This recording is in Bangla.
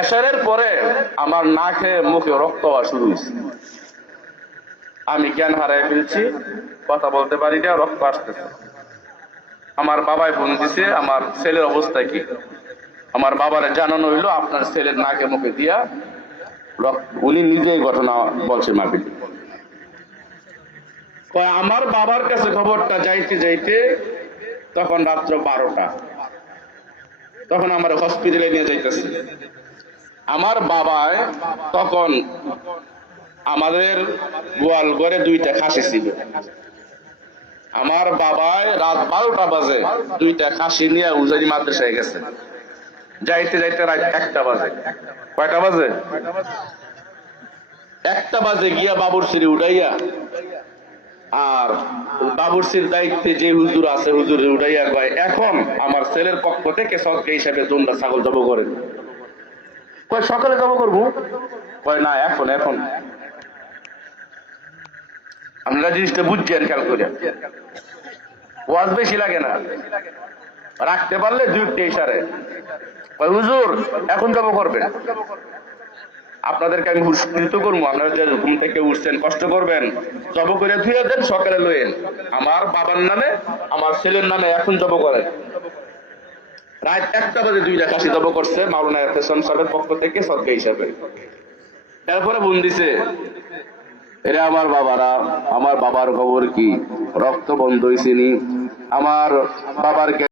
এশারের পরে আমার নাকে মুখে রক্ত হওয়া শুরু হয়েছে। আমি জ্ঞান হারাই ফেলছি, কথা বলতে পারি না, রক্ত আসতেছে। আমার বাবাই ফোন দিছে, আমার ছেলের অবস্থা কি। আমার বাবারে জানানো হইলো আপনার ছেলের নাকে মুখে দিয়া উনি নিজেই ঘটনা বলছে মাহফিল। আমার বাবার কাছে খবরটা যাইতে যাইতে তখন রাত্র 12টা, তখন আমার হসপিটালে নিয়ে যাইতেছে। আমার বাবায় তখন আমাদের গোয়াল ঘরে 2টা খাসি ছিল। আমার বাবায় রাত 12টা বাজে 2টা খাসি নিয়ে উজানি মাদ্রাসায় গেছে। যাইতে যাইতে রাত 1টা বাজে। কয়টা বাজে? 1টা বাজে গিয়া বাবুরচিরি উঠাইয়া, আর বাবুরচির দায়িত্বে যে হুজুর আছে হুজুরে উঠাইয়া কয় এখন আমার ছেলের পক্ষ থেকে সদকা হিসাবে 2টা ছাগল জব করেন। কয় সকালে জব করবো? কয় না এখন। আপনারা জিনিসটা বুঝছেন, খেয়াল করে। ওয়াজ বেশি লাগে না, রাখতে পারলে 2টা ইশারে। কয় হুজুর এখন জব করবেন, আপনাদেরকে আমি পুরস্কৃত করবো। আপনারা যে ঘুম থেকে উঠছেন কষ্ট করবেন, জব করে ধুয়ে দেন, সকালে লইেন। আমার বাবার নামে আমার ছেলের নামে এখন জব করেন। রাত 1টা বাজে 2টা খাসি জব করছে মাওলানা ফেশন সাহেবের পক্ষ থেকে সদকা হিসাবে। তারপরে বোন দিছে, এরা আমার বাবারা, আমার বাবার খবর কি? রক্ত বন্ধ হয়েছে নি? আমার বাবার